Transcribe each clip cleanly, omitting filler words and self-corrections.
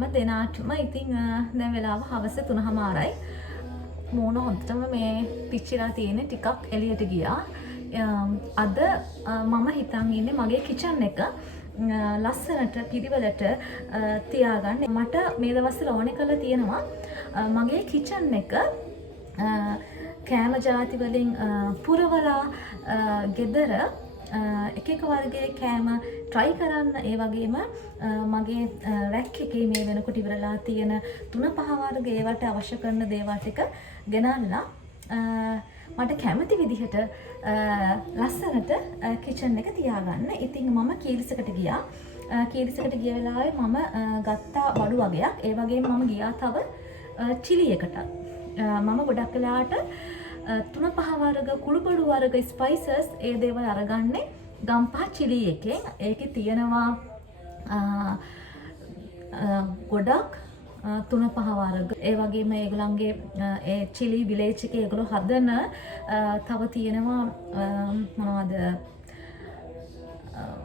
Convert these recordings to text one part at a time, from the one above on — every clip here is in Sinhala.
හැම දෙනාටම ඉතින් දැන් වෙලාව හවස 3:00යි. මූණ හොඳටම මේ පිච්චිලා තියෙන ටිකක් එළියට ගියා. අද මම හිතන් ඉන්නේ මගේ කිචන් එක ලස්සනට පිළිවෙලට තියාගන්න. මට මේ දවස්වල ඕනේ කරලා තියෙනවා මගේ කිචන් එක කෑම ජාති වලින් පුරවලා ගෙදර එක වර්ගයේ කෑම try කරන්න. ඒ වගේම මගේ රැක් එකේ මේ වෙනකොට ඉවරලා තියෙන 3-5 වර්ග ඒවට අවශ්‍ය කරන දේවල් ටික ගෙනල්ලා මට කැමති විදිහට ලස්සනට කිචන් එක තියාගන්න. ඉතින් මම කීරිසකට ගියා. කීරිසකට ගිය වෙලාවේ මම ගත්තා බඩු වගයක්. ඒ වගේම මම ගියා තව චිලි එකට. මම ගොඩක් වෙලාවට 3-5 වර්ග කුළුබඩු වර්ග ස්පයිසස් ඒ දේවල් අරගන්නේ ගම්පහ චිලි එකෙන්. ඒකේ තියෙනවා ගොඩක් 3-5 වර්ග. ඒ වගේම ඒගොල්ලන්ගේ ඒ චිලි විලේජ් එකේ ඒගොල්ලෝ හදන තව තියෙනවා මොනවද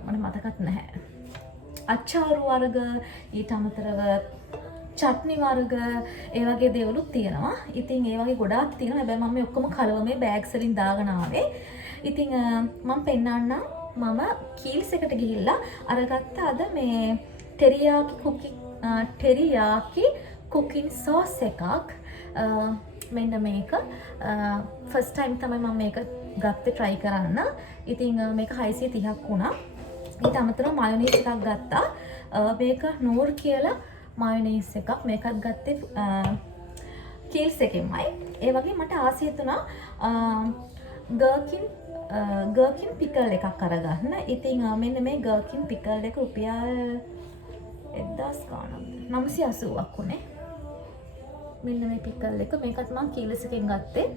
මට මතකත් නැහැ. අච්චාරු වර්ග, ඊට අමතරව චට්නි වර්ග ඒ වගේ දේවලුත් තියෙනවා. ඉතින් ඒ වගේ ගොඩාක් තියෙනවා. හැබැයි මම මේ ඔක්කොම කලවමේ බෑග්ස් වලින් දාගෙන ආවේ. ඉතින් මම පෙන්නන්නම් මම කීල්ස් එකට ගිහිල්ලා අරගත්ත අද මේ ටෙරියාකි කුකින් සෝස් එකක්. මෙන්න මේක ෆස්ට් ටයිම් තමයි මම මේක ගත්තේ try කරන්න. ඉතින් මේක 630ක් වුණා. ඊට අමතරව මයොනීස් එකක් ගත්තා. මේක නූර් කියලා මයොනීස් එකක්. මේකත් ගත්තේ කීල්ස් එකෙන්මයි. ඒ වගේ මට ආසයි තුනා ගර්කින් පිකල් එකක් අරගන්න. ඉතින් මෙන්න මේ ගර්කින් පිකල් එක රුපියල් 980ක් වුණේ. මෙන්න මේ පිකල් එක. මේකත් මම කීල්ස් එකෙන් ගත්තේ.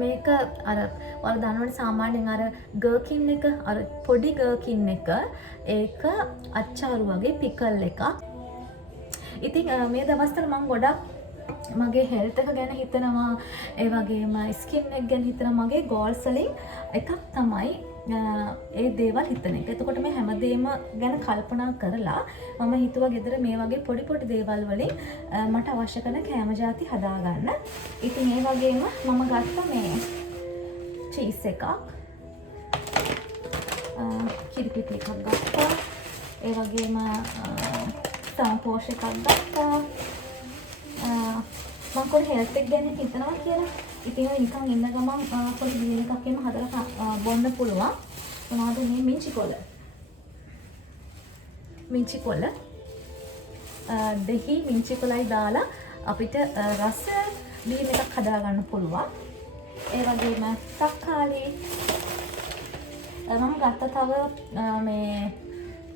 මේක අර ඔයාලා දන්නවනේ සාමාන්‍යයෙන් අර ගර්කින් එක අර පොඩි ගර්කින් එක ඒක අච්චාරු වගේ පිකල් එකක්. ඉතින් මේ දවස්වල මම ගොඩක් මගේ හෙල්ත් එක ගැන හිතනවා. ඒ වගේම ස්කින් එක ගැන හිතනවා. මගේ ගෝල්ස් වලින් එකක් තමයි ඒ දේවල් හිතන එක. එතකොට මේ හැමදේම ගැන කල්පනා කරලා මම හිතුවා ගෙදර මේ වගේ පොඩි පොඩි දේවල් වලින් මට අවශ්‍ය කරන කෑම ජාති හදාගන්න. ඉතින් ඒ වගේම මම ගත්තා මේ චීස් එකක්. කිරිපිටි එකක් ගත්තා. ඒ වගේම සම්පෝෂ් එකක් ගත්තා. මම කොහේ හෙල්ත් එක ගැන හිතනවා කියලා. ඉතින් නිකන් ඉන්න ගමන් පොඩි බීල් එකක් එම හදලා බොන්න පුළුවන්. මොනවද මේ මිංචි කොළ. දෙහි මිංචි කොළයි දාලා අපිට රස බීල් එකක් හදා ගන්න පුළුවන්. ඒ වගේම තක්කාලි මම ගත්ත තව මේ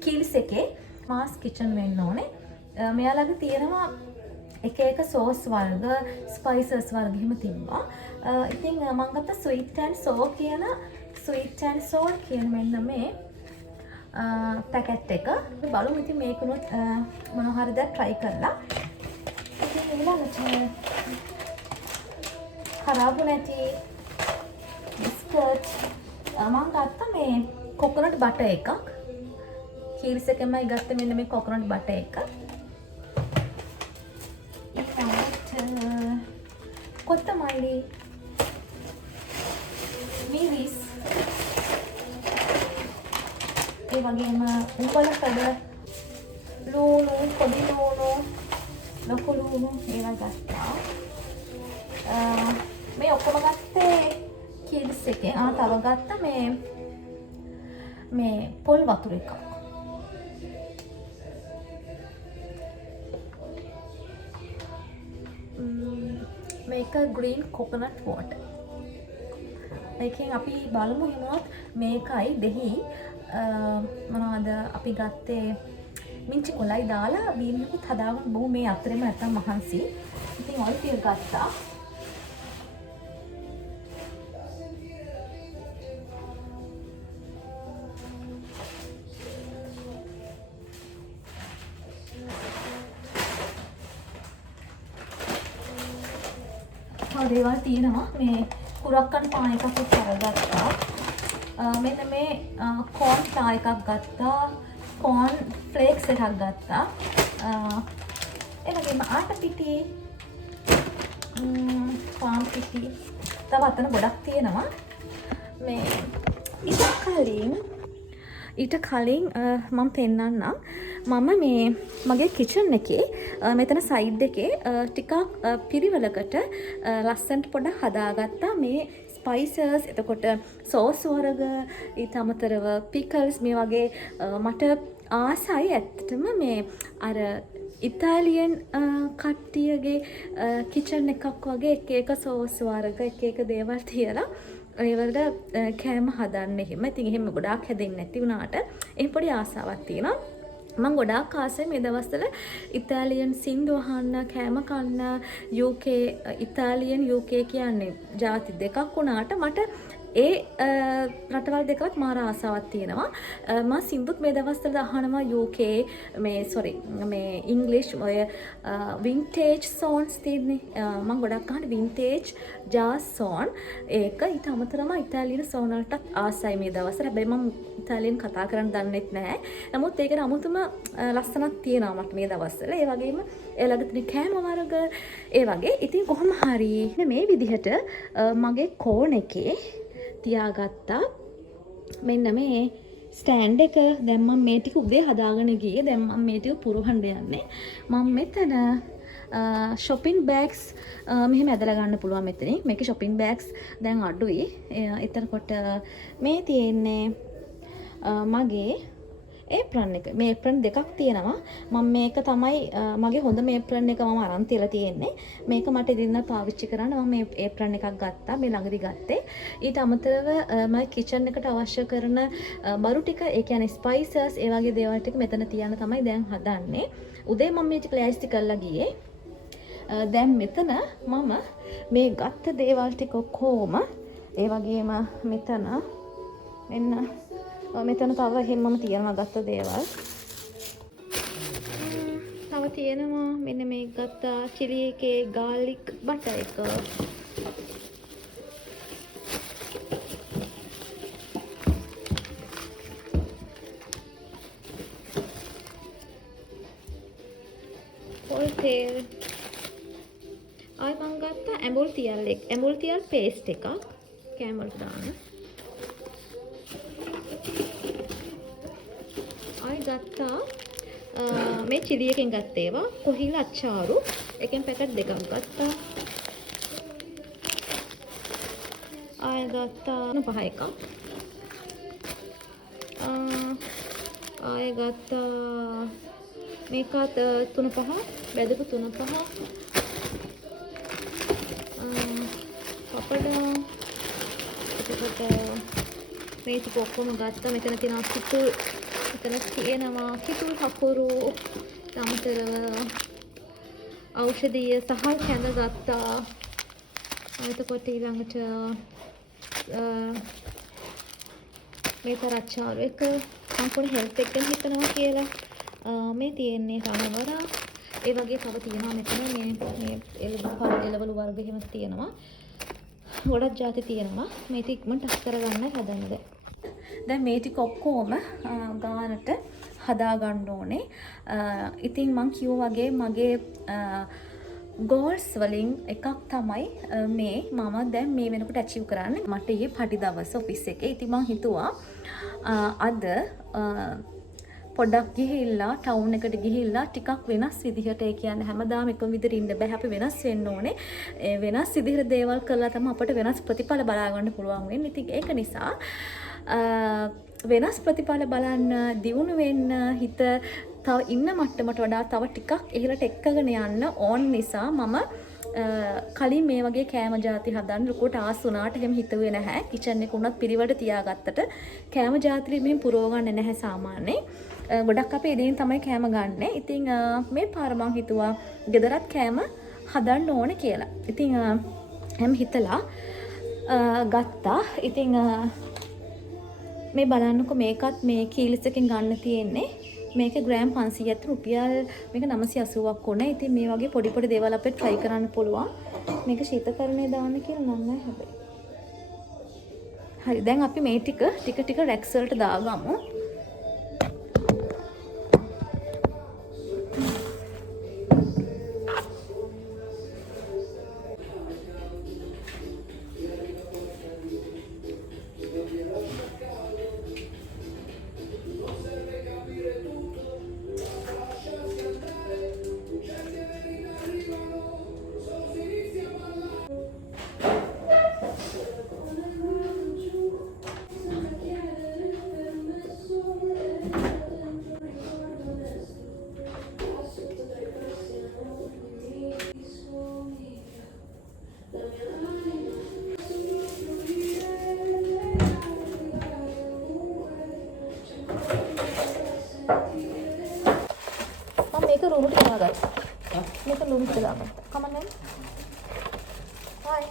කීල්ස් එකේ මාස් කිචන් වෙන්න ඕනේ. මෙයාලගේ තියෙනවා එක සෝස් වර්ග, ස්පයිසස් වර්ග එහෙම තිබ්බා. ඉතින් මම ගත්ත ස්වීට් ඇන්ඩ් සෝල් කියන මෙන්න මේ පැකට් එක. බලමු ඉතින් මේකුණුත් මොන හරි දෙයක් try කරලා. ඉතින් ඊළඟට खराब නැති බිස්කට් මම ගත්ත මේ කොකොනට් බටර් එකක්. කීල්ස් එකෙන්මයි ගත්තේ මෙන්න මේ කොකොනට් බටර් එක. කොත්තමල්ලි, මිරිස්, ඒ වගේම උඹලකඩ, ලූණු, පොඩි ලූණු, ලොකු ලූණු ඒවා ගත්තා. මේ ඔක්කොම ගත්තේ කීල්ස් එකේ. තව ගත්ත මේ පොල් වතුර එකක්. මේක green coconut water. මේකෙන් අපි බලමු හිමුවත් මේකයි දෙහි මොනවද අපි ගත්තේ මිංචි කොළයි දාලා බීල් එකත් හදාගන්න බොහොම මේ අතරෙම නැත්තම් මහන්සි. ඉතින් ඔය ටික ගත්තා. දේවල් තියෙනවා. මේ කුරක්කන් පාන් එකක් අරගත්තා. මෙන්න මේ කෝන් ෆ්ලා එකක් ගත්තා. කෝන් ෆ්ලේක්ස් එකක් ගත්තා. ඒ වගේම ආට පිටි, පාන් පිටි, තව අතන ගොඩක් තියෙනවා. මේ ඊට කලින් මම පෙන්නන්නම්. මම මේ මගේ කිචන් එකේ මෙතන සයිඩ් එකේ ටිකක් පිරිවලකට ලස්සනට පොඩ්ඩක් හදාගත්තා මේ ස්පයිසස්, එතකොට සෝස් වර්ග, ඊට අමතරව පිකල්ස්, මේ වගේ මට ආසයි ඇත්තටම මේ අර ඉතාලියන් කට්ටියගේ කිචන් එකක් වගේ එක සෝස් වර්ග එක දේවල් තියලා ඒවලට කෑම හදන්න එහෙම. ඉතින් එහෙම ගොඩාක් හැදෙන්නේ නැති වුණාට එහෙම පොඩි ආසාවක් තියෙනවා. මම ගොඩාක් ආසයි මේ දවස්වල ඉතාලියන් සින්දු අහන්න, කෑම කන්න. UK ඉතාලියන් UK කියන්නේ ජාති දෙකක් වුණාට මට ඒ රටවල් දෙකවත් මාර ආසාවක් තියෙනවා. මම සින්දුත් මේ දවස්වල අහනවා UK මේ ඉංග්ලිෂ් ඔය වින්ටේජ් සෝන්ස් තියෙන්නේ. මම ගොඩක් අහන වින්ටේජ් ජාස් සෝන්. ඒක ඊට අමතරව ඉතාලියන් සෝන් වලටත් ආසයි මේ දවස්වල. හැබැයි මම ඉතාලියන් කතා කරන්න දන්නෙත් නැහැ. නමුත් ඒකට අමුතුම ලස්සනක් තියෙනවා මට මේ දවස්වල. ඒ වගේම ළඟ තියෙන කෑම වර්ග ඒ වගේ. ඉතින් කොහොම හරි මේ විදිහට මගේ කෝන් එකේ තියාගත්තා. මෙන්න මේ ස්ටෑන්ඩ් එක. දැන් මම මේ ටික උදේ හදාගෙන ගියේ. දැන් මම මේ ටික පුරවන්න යන්නේ. මම මෙතන shopping bags මෙහෙම ඇදලා ගන්න පුළුවන් මෙතනින්. මේකේ shopping bags දැන් අඩුයි. එතකොට මේ තියෙන්නේ මගේ ඒප්‍රන් එක. මේ ඒප්‍රන් දෙකක් තියෙනවා. මම මේක තමයි මගේ හොඳම ඒප්‍රන් එක මම අරන් තියලා තියෙන්නේ. මේක මට ඉදින්න පාවිච්චි කරන්න මම මේ ඒප්‍රන් එකක් ගත්තා. මේ ළඟදි ගත්තේ. ඊට අමතරව මම කිචන් එකට අවශ්‍ය කරන බරු ටික, ඒ කියන්නේ ස්පයිසස්, ඒ වගේ දේවල් ටික මෙතන තියන්න තමයි දැන් හදන්නේ. උදේ මම මේ ටික ලෑස්ති කරලා ගියේ. දැන් මෙතන මම මේ ගත්ත දේවල් ටික කොහොම ඒ වගේම මෙතන මෙතන තව එහෙම මම තියනවා ගත්ත දේවල්. තව තියෙනවා මෙන්න මේ ගත්ත චිලි එකේ ගාර්ලික් බටර් එක. පොල් තෙල්. ආයි මම ගත්ත ඇඹුල් තියල් පේස්ට් එකක් කෑම වලට දාන්න. ගත්තා මේ චිලි එකෙන් ගත්ත ඒවා කොහිල අච්චාරු එකෙන් පැකට් දෙකක් ගත්තා. ආය ගත්තා 5 එකක්. ආය ගත්තා මේකත් 3-5 බෙදපු 3-5 පපඩ. එතකොට මේ ටික ඔක්කොම ගත්තා. මෙතන තියෙනවා කිතුල්, මෙතන තියෙනවා කිතුල් හකුරු, අමතරව ඖෂධීය සහල් කැඳ ගත්තා. එතකොට ඊළඟට මේ තරච්චාරු එක මම පොඩි හෙල්ත් එකෙන් හිතනවා කියලා. මේ තියෙන්නේ රණවරා. ඒ වගේ තව තියෙනවා මෙතන මේ එළවලු වර්ග එහෙම තියෙනවා. ගොඩක් ಜಾති තියෙනවා. මේ ටික ඉක්මනට අස් කරගන්නයි හදන්නේ. දැන් මේ ටික ඔක්කොම ගානට හදා ගන්න ඕනේ. ඉතින් මං කිව්වා වගේ මගේ ගෝල්ස් වලින් එකක් තමයි මේ මම දැන් මේ වෙනකොට ඇචීව් කරන්නේ. මට ඊයේ පඩි දවස් ඔෆිස් එකේ. ඉතින් මං හිතුවා අද පොඩ්ඩක් ගිහිල්ලා ටවුන් එකට ගිහිල්ලා ටිකක් වෙනස් විදිහට, ඒ කියන්නේ හැමදාම එකම විදිහට ඉන්න බෑ. අපි වෙනස් වෙන්න ඕනේ. ඒ වෙනස් විදිහට දේවල් කරලා තමයි අපට වෙනස් ප්‍රතිඵල බලා ගන්න පුළුවන් වෙන්නේ. ඉතින් ඒක නිසා වෙනස් ප්‍රතිඵල බලන්න, දියුණු වෙන්න, හිත තව ඉන්න මට්ටමට වඩා තව ටිකක් ඉහළට එක්කගෙන යන්න ඕන නිසා මම කලින් මේ වගේ කෑම ಜಾති හදන්න ලොකුට ආස වුණාට එහෙම හිතුවේ නැහැ. කිචන් එක උනත් පිළිවෙලට තියාගත්තට කෑම ಜಾති මෙහෙම පුරව ගන්න නැහැ සාමාන්‍යයෙන්. ගොඩක් අපි එදින් තමයි කෑම ගන්න. ඉතින් මේ පාර මං හිතුවා ගෙදරත් කෑම හදන්න ඕනේ කියලා. ඉතින් හැම හිතලා ගත්තා. ඉතින් මේ බලන්නකො මේකත් මේ කීලිස් එකෙන් ගන්න තියෙන්නේ. මේක ග්‍රෑම් 500ත් රුපියල් මේක 980ක් වුණා. ඉතින් මේ වගේ පොඩි පොඩි දේවල් අපිට try කරන්න පුළුවන්. මේක ශීතකරණයේ දාන්න කියලා නම් නැහැ හැබැයි. හරි දැන් අපි මේ ටික රැක්ස් වලට දාගමු. guys. මේක ලුණු ටික දාගත්තා. කමන්නේ. Bye.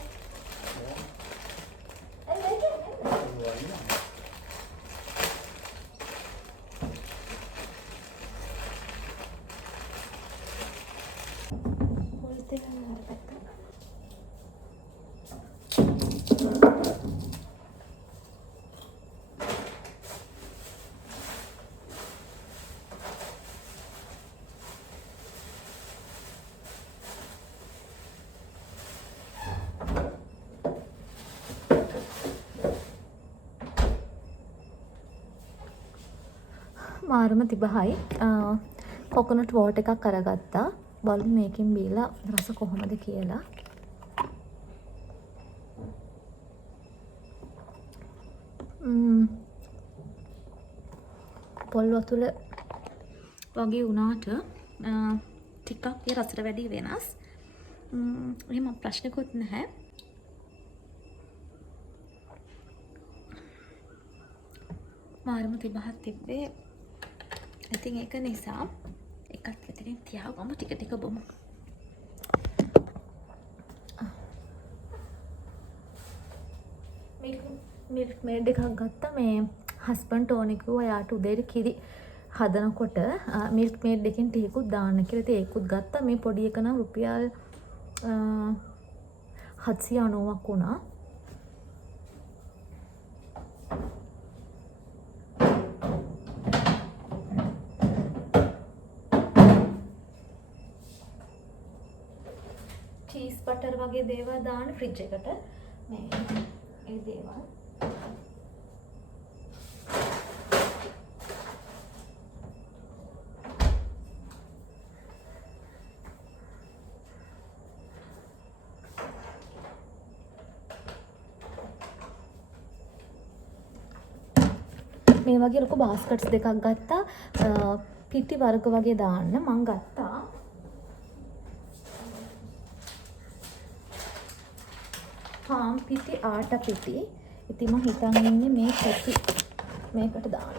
මාරම තිබහයි කොකොනට් වෝටර් එකක් අරගත්තා. බලමු මේකෙන් බීලා රස කොහොමද කියලා. පොල් වතුර වගේ වුණාට ටිකක් ඒ රසට වැඩි වෙනස්. එහෙම ප්‍රශ්නකුත් නැහැ. මාරම තිබහක් තිබ්බේ. ඉතින් ඒක නිසා එකත් මෙතනින් තියාගමු ටික ටික බොමු. මිල්ක් මේඩ් එකක් ගත්තා. මේ හස්බන්ඩ් ඕනේ කිව්වා එයාට උදේට කිරි හදනකොට මිල්ක් මේඩ් එකෙන් ටිකකුත් දාන්න කියලා. ඉතින් ඒකුත් ගත්තා. මේ පොඩි එක නම් රුපියල් 790ක් වුණා. චීස් බටර් වගේ දේවල් දාන්න ෆ්‍රිජ් එකට. මේ ඒ දේවල් මේ වගේ ලොකු බාස්කට්ස් දෙකක් ගත්තා. පිටි වර්ග වගේ දාන්න මං ගත්තා. පාම් පිටි ආටා පිටි. ඉතින් මම හිතන් ඉන්නේ මේ පිටි මේකට දාන්න.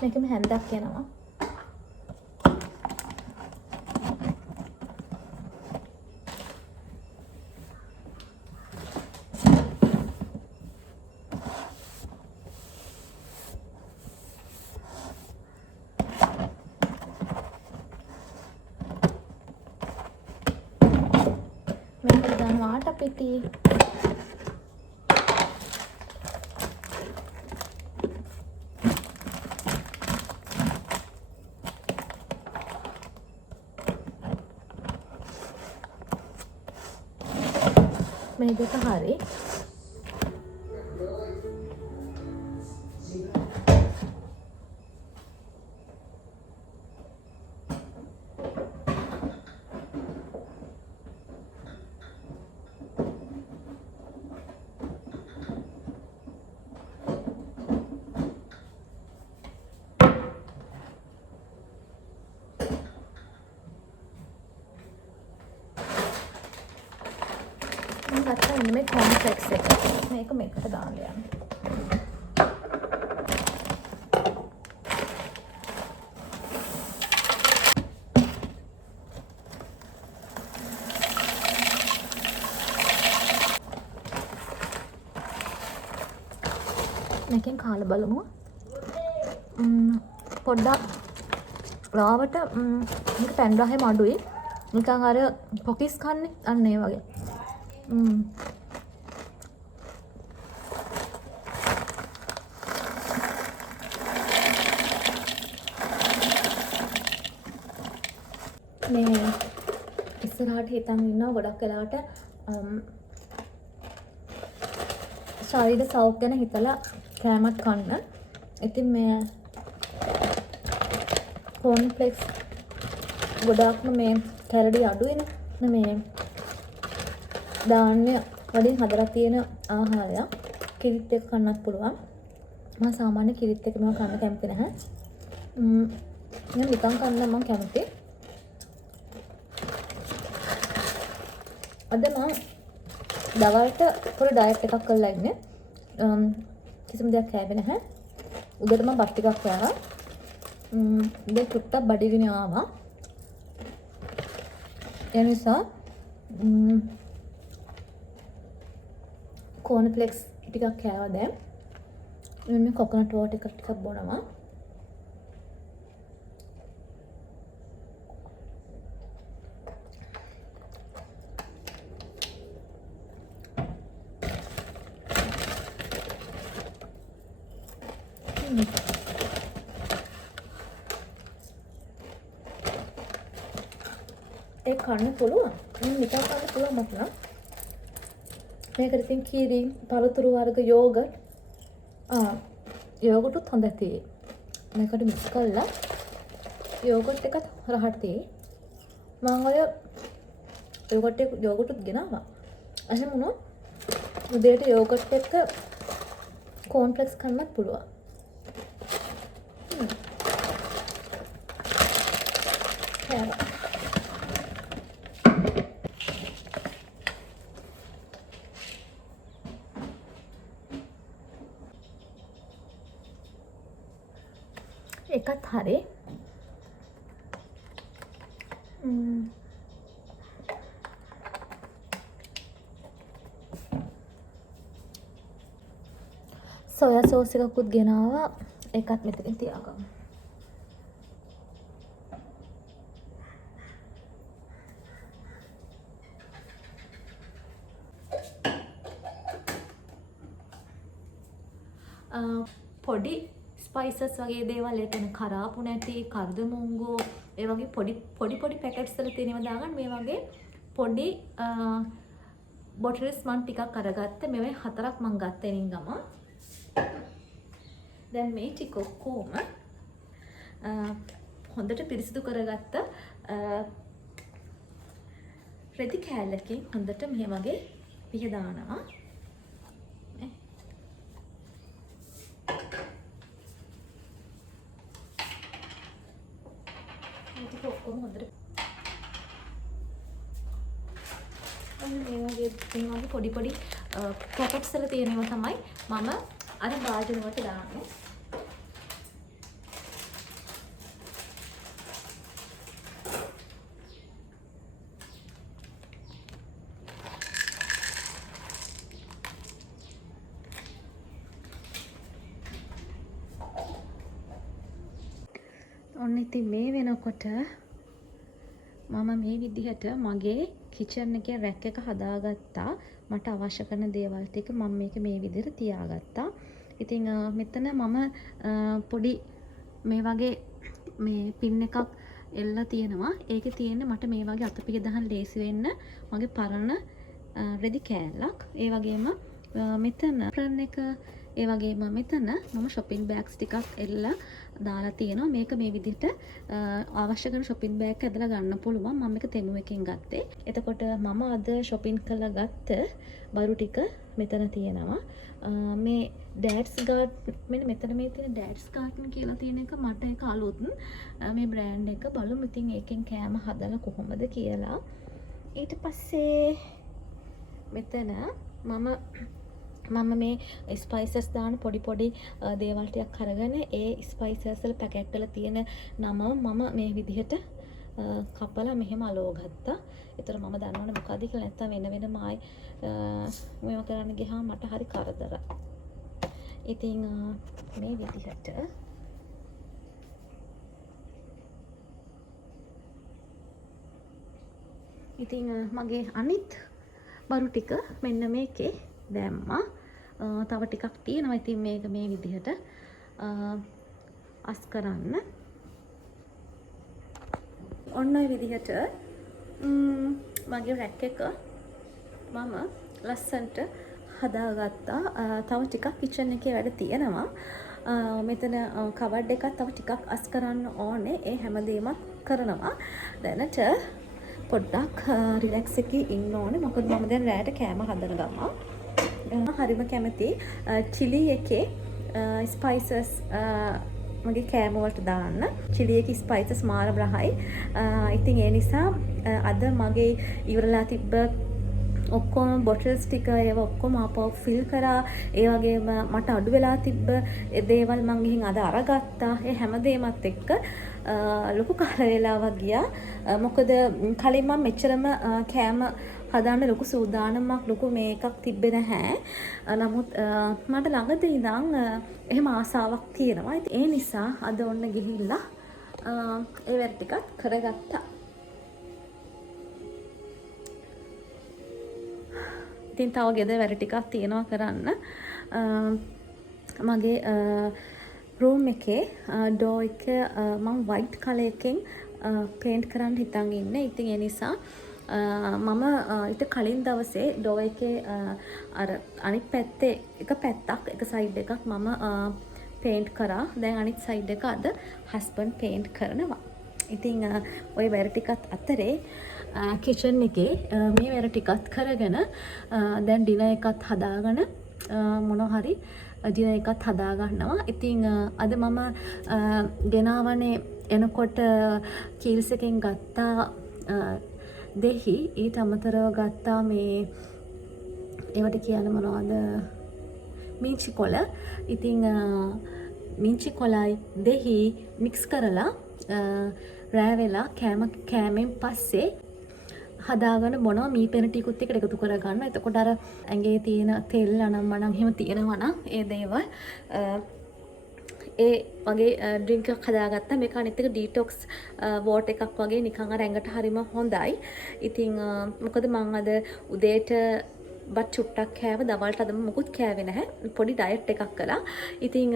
මේකම හැන්දක් යනවා. මේකට දානවා ආටා පිටි. මේ දෙක හරි. ගත්තා ඉන්න මේ කොම්ප්ලෙක්ස් එක. මේක මේකට දාන්න යන්න. මේකෙන් කාලා බලමු. පොඩ්ඩක් ලාවට මේක පැන් රහේම අඩුයි. නිකන් අර පොකිස් කන්නේ අන්න ඒ වගේ. මේ ඉස්සරහට හිතන් ඉන්නවා ගොඩක් වෙලාවට ශරීර සෞඛ්‍ය ගැන හිතලා කෑමක් කන්න. ඉතින් මේ කොම්ප්ලෙක්ස් ගොඩක්ම මේ කැලරි අඩුයිනේ. මේ ධාන්‍ය වලින් හදලා තියෙන ආහාරයක්. කිරිත් එක්ක කන්නත් පුළුවන්. මම සාමාන්‍ය කිරිත් එක්ක මම කන්න කැමති නැහැ. මම නිකන් කන්න මම කැමති. අද මම දවල්ට පොඩි ඩයට් එකක් කරලා ඉන්නේ. කිසිම දෙයක් කෑවේ නැහැ. උදේට මම බත් ටිකක් කෑවා. දැන් චුට්ටක් බඩගිනි ආවා. ඒ නිසා කෝර්න්ෆ්ලෙක්ස් ටිකක් කෑවා දැන්. මේ කොකනට් වෝටර් එක ටිකක් බොනවා. ඒ කන්න පුළුවන්. නිකන් කන්න පුළුවන් මට නම්. මේකට ඉතින් කීරි, පළතුරු වර්ග, යෝගට් යෝගටුත් හොඳයි තියෙන්නේ. මේකට මික්ස් කරලා යෝගට් එකත් රහට තියෙයි. මම ඔය යෝගටුත් ගෙනාවා. එහෙම වුණොත් උදේට යෝගට් එක කෝර්න්ෆ්ලෙක්ස් කන්නත් පුළුවන්. එකත් හරි. සොයා සෝස් එකකුත් ගෙනාවා. ඒකත් මෙතනින් තියාගමු. පොඩි ස්පයිසස් වගේ දේවල් එතන කරාපු නැටි, කරදමුංගු, ඒ වගේ පොඩි පැකට්ස් වල තියෙනවා දාගන්න. මේ වගේ පොඩි බොටල්ස් මම ටිකක් අරගත්ත. මේ 4ක් මම ගත්ත එනින් ගම. දැන් මේ ටික ඔක්කොම හොඳට පිරිසිදු කරගත්ත රෙදි කෑල්ලකින් හොඳට මේ වගේ පිහදානවා. ඔක්කොම හොඳට මේ වගේ පොඩි පැකට්ස් වල තියෙනවා තමයි මම අර භාජන වලට දාන්නේ. ඔන්න ඉතින් මේ වෙනකොට මම මේ විදිහට මගේ කිචන් එකේ රැක් එක හදාගත්තා. මට අවශ්‍ය කරන දේවල් ටික මම මේක මේ විදිහට තියාගත්තා. ඉතින් මෙතන මම පොඩි මේ වගේ මේ පින් එකක් එල්ල තියෙනවා. ඒකේ තියෙන්නේ මට මේ වගේ අතපිය දහන් ලේසි වෙන්න මගේ පරණ රෙදි කෑල්ලක්. ඒ වගේම මෙතන ප්‍රන් එක, ඒ වගේම මෙතන මම shopping bags ටිකක් එල්ල දාලා තියෙනවා. මේක මේ විදිහට අවශ්‍ය කරන shopping bag එක ඇදලා ගන්න පුළුවන්. මම මේක තෙමු එකෙන් ගත්තේ. එතකොට මම අද shopping කරලා ගත්ත බරු ටික මෙතන තියෙනවා. මේ ඩෑඩ්ස් ගාඩ්, මෙන්න මෙතන මේ තියෙන ඩෑඩ්ස් ගාඩන් කියලා තියෙන එක මට ඒක අලුත්. මේ බ්‍රෑන්ඩ් එක බලමු ඉතින් ඒකෙන් කෑම හදලා කොහොමද කියලා. ඊට පස්සේ මෙතන මම මේ ස්පයිසස් දාන පොඩි දේවල් ටිකක් අරගෙන ඒ ස්පයිසස් වල පැකට් වල තියෙන නම මම මේ විදිහට කපලා මෙහෙම අලව ගත්තා. ඒතර මම දන්නවනේ මොකද්ද කියලා. නැත්තම් වෙනම ආයි මේව කරන්න ගියාම මට හරි කරදරයි. ඉතින් මේ විදිහට ඉතින් මගේ අනිත් බරු ටික මෙන්න මේකේ දැම්මා. තව ටිකක් තියෙනවා. ඉතින් මේක මේ විදිහට අස් කරන්න. ඔන්න ඔය විදිහට මගේ රැක් එක මම ලස්සන්ට හදාගත්තා. තව ටිකක් කිචන් එකේ වැඩ තියෙනවා. මෙතන කවර්ඩ් එකක් තව ටිකක් අස් කරන්න ඕනේ. ඒ හැමදේමත් කරනවා. දැනට පොඩ්ඩක් රිලැක්ස් එකේ ඉන්න ඕනේ. මොකද මම දැන් රැයට කෑම හදන ගමන් හරිම කැමති චිලි එකේ ස්පයිසස් මගේ කෑම වලට දාන්න. චිලි එකේ ස්පයිසස් මාර බ්‍රහයි. ඉතින් ඒ නිසා අද මගේ ඉවරලා තිබ්බ ඔක්කොම බොටල්ස් ටික ඒවා ඔක්කොම ආපහු ෆිල් කරා. ඒ වගේම මට අඩු වෙලා තිබ්බ දේවල් මං ගිහින් අද අරගත්තා. ඒ හැමදේමත් එක්ක ලොකු කාල වේලාවක් ගියා. මොකද කලින් මම මෙච්චරම කෑම හදන්න ලොකු සූදානමක් ලොකු මේකක් තිබ්බේ නැහැ. නමුත් මට ළඟදී ඉඳන් එහෙම ආසාවක් තියෙනවා. ඉතින් ඒ නිසා අද ඔන්න ගිහිල්ලා ඒ වැඩ ටිකත් කරගත්තා. ඉතින් තව ගෙදර වැඩ ටිකක් තියෙනවා කරන්න. මගේ රූම් එකේ ඩෝ එක මම වයිට් කලර් එකෙන් පේන්ට් කරන්න හිතන් ඉන්නේ. ඉතින් ඒ නිසා මම ඊට කලින් දවසේ ඩෝ එකේ අර අනිත් පැත්තේ එක පැත්තක් එක සයිඩ් එකක් මම පේන්ට් කරා. දැන් අනිත් සයිඩ් එක අද හස්බන්ඩ් පේන්ට් කරනවා. ඉතින් ওই වැඩ ටිකත් අතරේ කිචන් එකේ මේ වැඩ ටිකත් කරගෙන දැන් ඩිනර් එකත් හදාගෙන මොනවා හරි ඩිනර් එකත් හදා ගන්නවා. ඉතින් අද මම ගෙනාවනේ එනකොට කීල්ස් එකෙන් ගත්තා දෙහි. ඊට අමතරව ගත්තා මේ ඒවට කියන්නේ මොනවද මිංචි කොළ. ඉතින් මිංචි කොළයි දෙහි මික්ස් කරලා රෑ වෙලා කෑමෙන් පස්සේ හදාගෙන බොනවා. මී පෙන ටිකුත් එක්ක එකතු කරගන්න. එතකොට අර ඇඟේ තියෙන තෙල් අනම්මනම් එහෙම තියෙනවා නම් ඒ දේවල් ඒ වගේ ඩ්‍රින්ක් එකක් හදාගත්තා. මේක අනිත් එක ඩීටොක්ස් වෝටර් එකක් වගේ නිකන් අර ඇඟට හරිම හොඳයි. ඉතින් මොකද මම අද උදේට බත් චුට්ටක් කෑව. දවල්ට අද මොකුත් කෑවේ නැහැ. පොඩි ඩයට් එකක් කළා. ඉතින්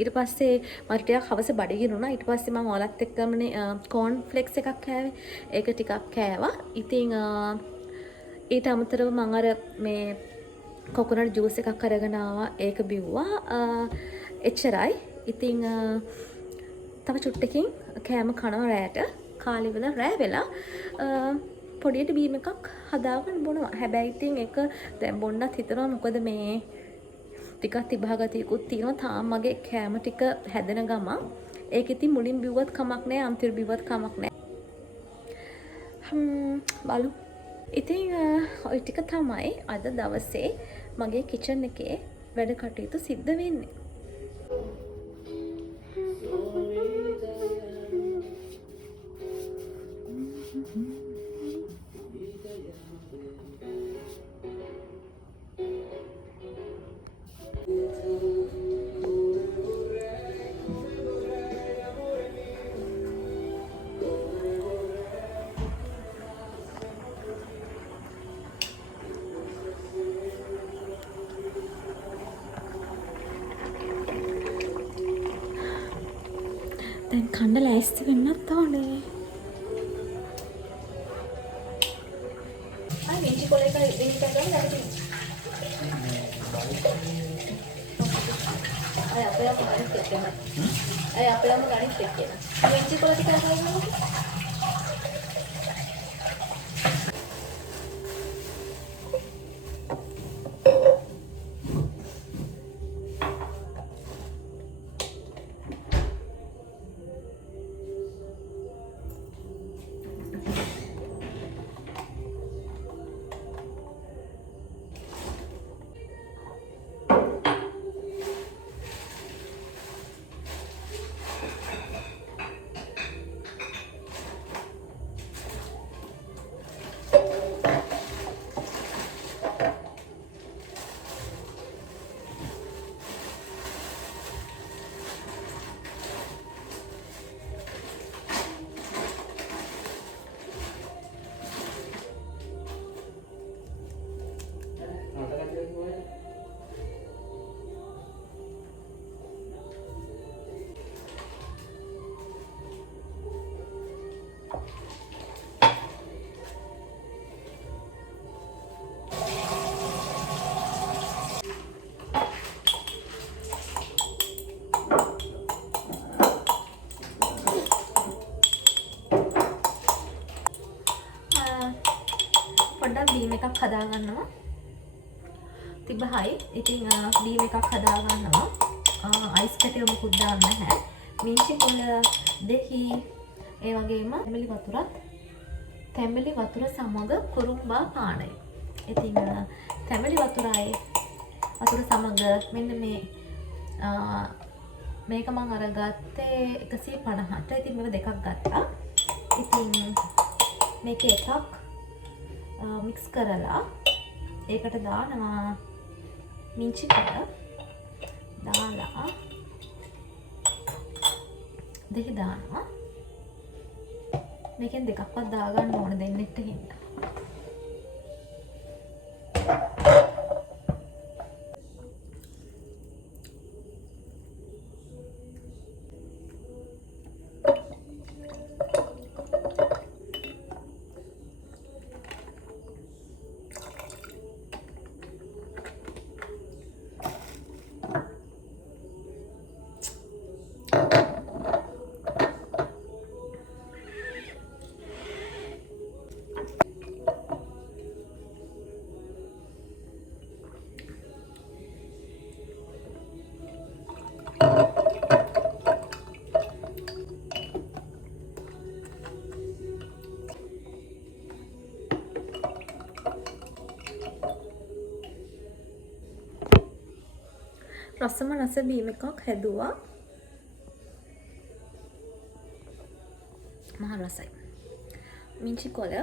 ඊට පස්සේ මට ටිකක් හවස බඩගිනි වුණා. ඊට පස්සේ මම ඔයාලත් එක්කමනේ කෝන් ෆ්ලෙක්ස් එකක් කෑවේ. ඒක ටිකක් කෑවා. ඉතින් ඊට අමතරව මම අර මේ කොකොනට් ජූස් එකක් අරගෙන ආවා. ඒක බිව්වා. එච්චරයි. ඉතින් තව චුට්ටකින් කෑම කනවා රෑට. කාලි වෙලා රෑ වෙලා පොඩියට බීම එකක් හදාගෙන බොනවා. හැබැයි ඉතින් ඒක දැන් බොන්නත් හිතනවා. මොකද මේ ටිකක් තිබහගතියකුත් තියෙනවා. තාම මගේ කෑම ටික හැදෙන ගමන් ඒක ඉතින් මුලින් බිව්වත් කමක් නැහැ. අන්තිම බිව්වත් කමක් නැහැ. බලමු. ඉතින් ওই ටික තමයි අද දවසේ මගේ කිචන් එකේ වැඩ කටයුතු සිද්ධ වෙන්නේ. දැන් කන්න ලෑස්ති වෙන්නත් ඕනේ. අය මිංචි කොළ එක ඩ්‍රින්ක් එකක් ගන්න දැන් අය අපේම ගණිත එක්කම අය අපේම ගණිත එක්කම මිංචි කොළ ටික අරගෙන බීම් එකක් හදා ගන්නවා. තිබහයි. ඉතින් බීම් එකක් හදා ගන්නවා. අයිස් කැටි මොකුත් දාන්න නැහැ. මිංචි කොළ දෙහි ඒ වගේම තැඹිලි වතුර සමග කුරුම්බා පානය. ඉතින් තැඹිලි වතුරයි වතුර සමග මෙන්න මේ මේක මම අරගත්තේ 150ට. ඉතින් මේක දෙකක් ගත්තා. ඉතින් මේක එකක් මික්ස් කරලා ඒකට දානවා මිංචි කොට දාලා දෙක දානවා. මේකෙන් දෙකක්වත් දාගන්න ඕන දෙන්නෙක්ට හින්දා. රසම රස බීම එකක් හැදුවා. මහ රසයි. මිංචි කොළ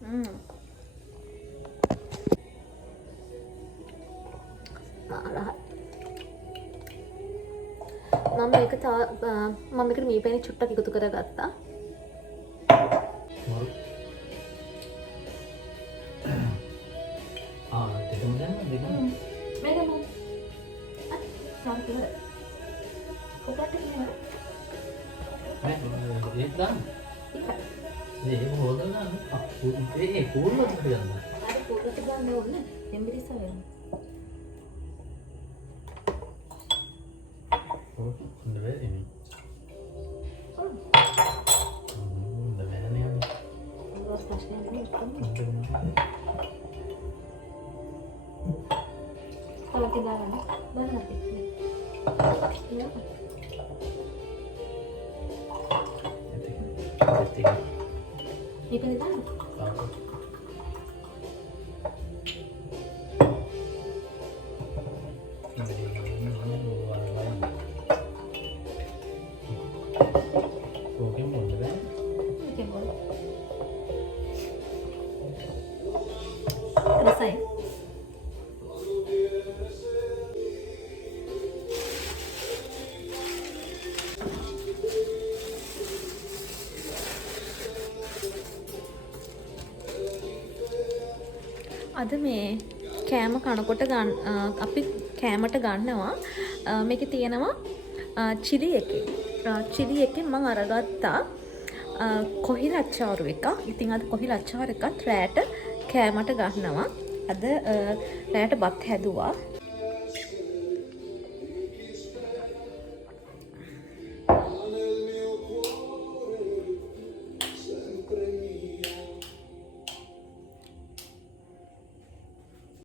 මම මේකට මී පැණි චුට්ටක් එකතු කරගත්තා. අද මේ කෑම කනකොට අපි කෑමට ගන්නවා මේකේ තියෙනවා චිලි එකෙන් මම අරගත්තා කොහිල අච්චාරු එක. ඉතින් අද කොහිල අච්චාරු එකත් රෑට කෑමට ගන්නවා. අද රෑට බත් හැදුවා.